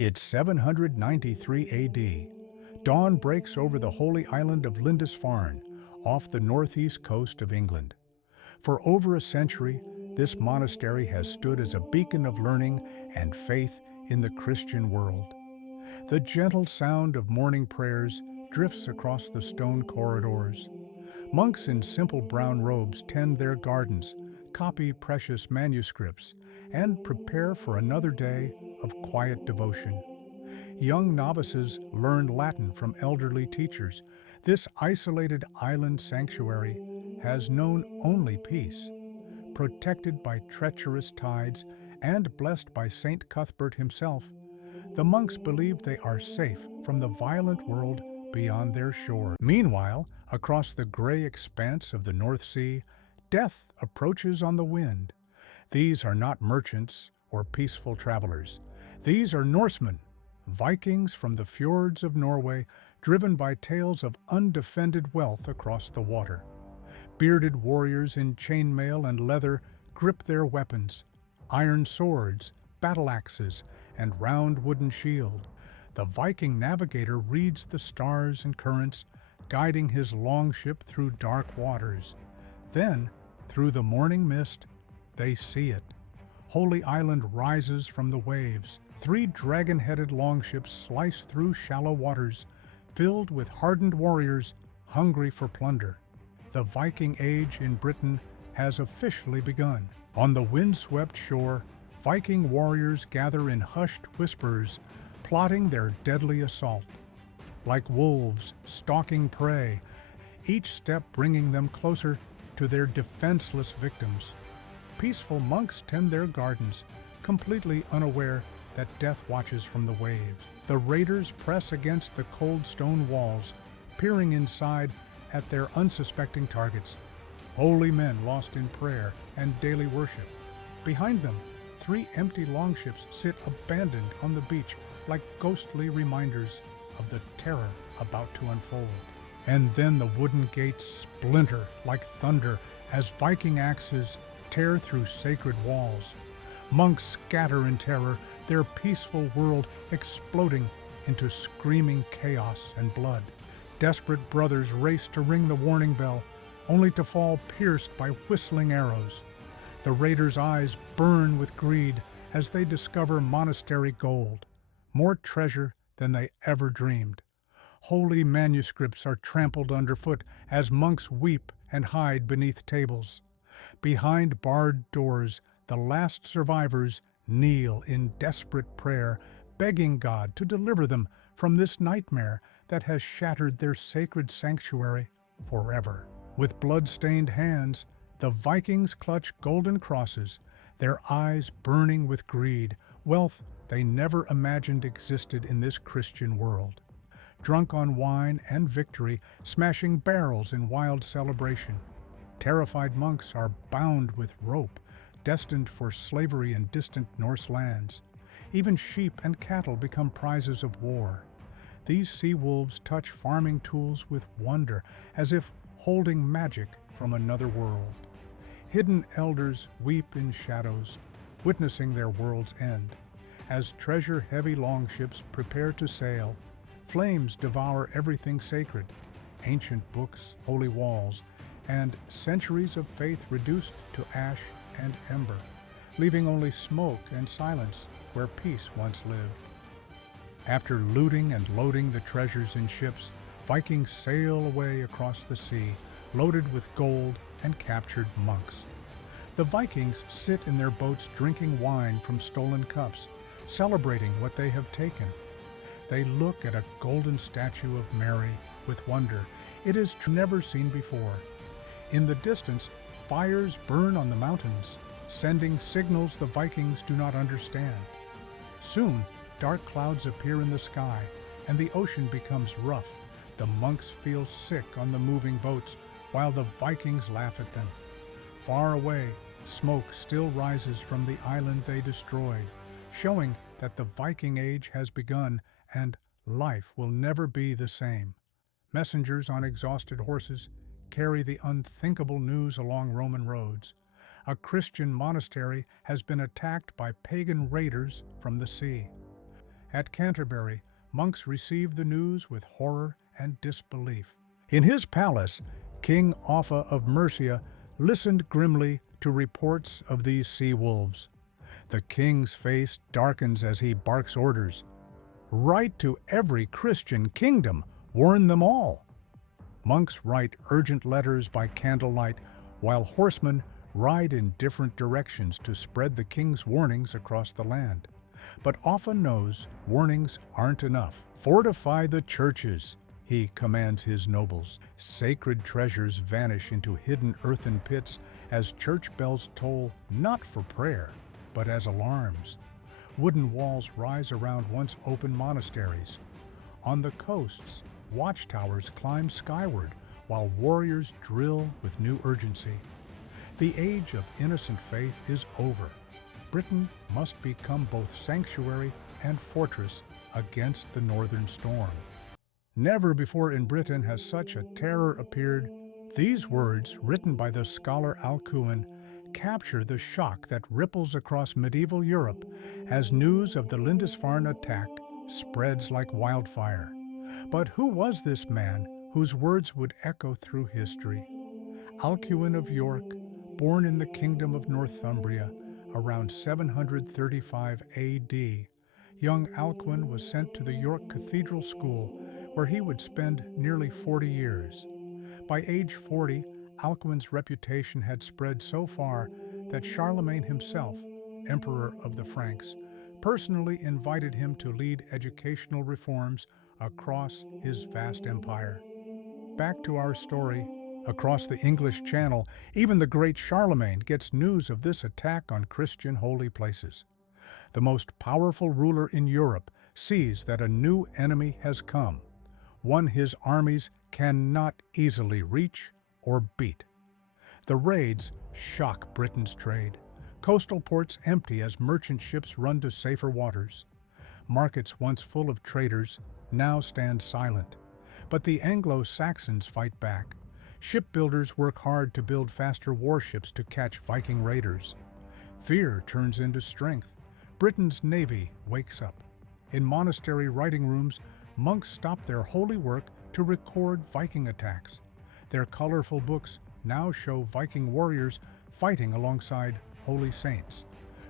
It's 793 AD. Dawn breaks over the holy island of Lindisfarne, off the northeast coast of England. For over a century, this monastery has stood as a beacon of learning and faith in the Christian world. The gentle sound of morning prayers drifts across the stone corridors. Monks in simple brown robes tend their gardens, copy precious manuscripts, and prepare for another day of quiet devotion. Young novices learn Latin from elderly teachers. This isolated island sanctuary has known only peace, protected by treacherous tides and blessed by Saint Cuthbert himself. The monks believe they are safe from the violent world beyond their shore. Meanwhile, across the gray expanse of the North Sea, death approaches on the wind. These are not merchants or peaceful travelers. These are Norsemen, Vikings from the fjords of Norway, driven by tales of undefended wealth across the water. Bearded warriors in chainmail and leather grip their weapons, iron swords, battle axes, and round wooden shield. The Viking navigator reads the stars and currents, guiding his longship through dark waters. Then, through the morning mist, they see it. Holy Island rises from the waves. 3 dragon-headed longships slice through shallow waters, filled with hardened warriors hungry for plunder. The Viking Age in Britain has officially begun. On the windswept shore, Viking warriors gather in hushed whispers, plotting their deadly assault. Like wolves stalking prey, each step bringing them closer to their defenseless victims. Peaceful monks tend their gardens, completely unaware that death watches from the waves. The raiders press against the cold stone walls, peering inside at their unsuspecting targets. Holy men lost in prayer and daily worship. Behind them, 3 empty longships sit abandoned on the beach like ghostly reminders of the terror about to unfold. And then the wooden gates splinter like thunder as Viking axes tear through sacred walls. Monks scatter in terror, their peaceful world exploding into screaming chaos and blood. Desperate brothers race to ring the warning bell, only to fall pierced by whistling arrows. The raiders' eyes burn with greed as they discover monastery gold, more treasure than they ever dreamed. Holy manuscripts are trampled underfoot as monks weep and hide beneath tables. Behind barred doors, the last survivors kneel in desperate prayer, begging God to deliver them from this nightmare that has shattered their sacred sanctuary forever. With blood-stained hands, the Vikings clutch golden crosses, their eyes burning with greed, wealth they never imagined existed in this Christian world. Drunk on wine and victory, smashing barrels in wild celebration. Terrified monks are bound with rope, destined for slavery in distant Norse lands. Even sheep and cattle become prizes of war. These sea wolves touch farming tools with wonder, as if holding magic from another world. Hidden elders weep in shadows, witnessing their world's end. As treasure-heavy longships prepare to sail, flames devour everything sacred, ancient books, holy walls, and centuries of faith reduced to ash and ember, leaving only smoke and silence where peace once lived. After looting and loading the treasures in ships, Vikings sail away across the sea, loaded with gold and captured monks. The Vikings sit in their boats drinking wine from stolen cups, celebrating what they have taken. They look at a golden statue of Mary with wonder it is never seen before. In the distance, fires burn on the mountains, sending signals the Vikings do not understand. Soon, dark clouds appear in the sky, and the ocean becomes rough. The monks feel sick on the moving boats, while the Vikings laugh at them. Far away, smoke still rises from the island they destroyed, showing that the Viking Age has begun and life will never be the same. Messengers on exhausted horses carry the unthinkable news along Roman roads. A Christian monastery has been attacked by pagan raiders from the sea. At Canterbury, monks received the news with horror and disbelief. In his palace, King Offa of Mercia listened grimly to reports of these sea wolves. The king's face darkens as he barks orders. "Write to every Christian kingdom, warn them all." Monks write urgent letters by candlelight, while horsemen ride in different directions to spread the king's warnings across the land. But Offa knows warnings aren't enough. "Fortify the churches," he commands his nobles. Sacred treasures vanish into hidden earthen pits as church bells toll not for prayer, but as alarms. Wooden walls rise around once open monasteries. On the coasts, watchtowers climb skyward while warriors drill with new urgency. The age of innocent faith is over. Britain must become both sanctuary and fortress against the northern storm. Never before in Britain has such a terror appeared. These words, written by the scholar Alcuin, capture the shock that ripples across medieval Europe as news of the Lindisfarne attack spreads like wildfire. But who was this man whose words would echo through history? Alcuin of York, born in the kingdom of Northumbria around 735 AD, young Alcuin was sent to the York Cathedral School, where he would spend nearly 40 years. By age 40, Alcuin's reputation had spread so far that Charlemagne himself, Emperor of the Franks, personally invited him to lead educational reforms across his vast empire. Back to our story. Across the English Channel, even the great Charlemagne gets news of this attack on Christian holy places. The most powerful ruler in Europe sees that a new enemy has come, one his armies cannot easily reach or beat. The raids shock Britain's trade. Coastal ports empty as merchant ships run to safer waters. Markets once full of traders now stand silent. But the Anglo-Saxons fight back. Shipbuilders work hard to build faster warships to catch Viking raiders. Fear turns into strength. Britain's navy wakes up. In monastery writing rooms, monks stop their holy work to record Viking attacks. Their colorful books now show Viking warriors fighting alongside holy saints.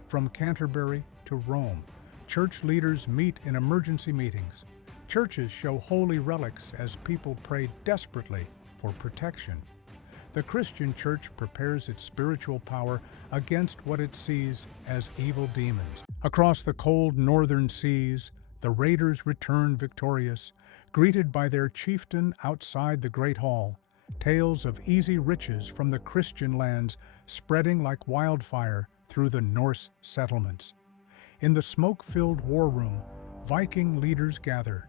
From Canterbury to Rome, church leaders meet in emergency meetings. Churches show holy relics as people pray desperately for protection. The Christian church prepares its spiritual power against what it sees as evil demons. Across the cold northern seas, the raiders return victorious, greeted by their chieftain outside the Great Hall. Tales of easy riches from the Christian lands spreading like wildfire through the Norse settlements. In the smoke-filled war room, Viking leaders gather,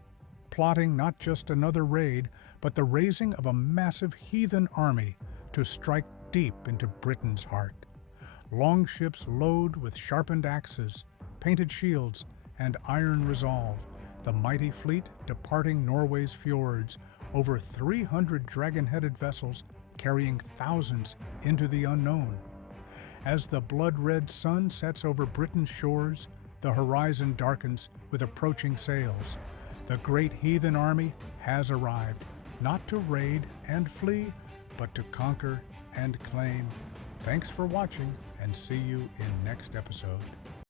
plotting not just another raid, but the raising of a massive heathen army to strike deep into Britain's heart. Longships load with sharpened axes, painted shields, and iron resolve, the mighty fleet departing Norway's fjords, over 300 dragon-headed vessels carrying thousands into the unknown. As the blood-red sun sets over Britain's shores, the horizon darkens with approaching sails. The great heathen army has arrived, not to raid and flee, but to conquer and claim. Thanks for watching, and see you in next episode.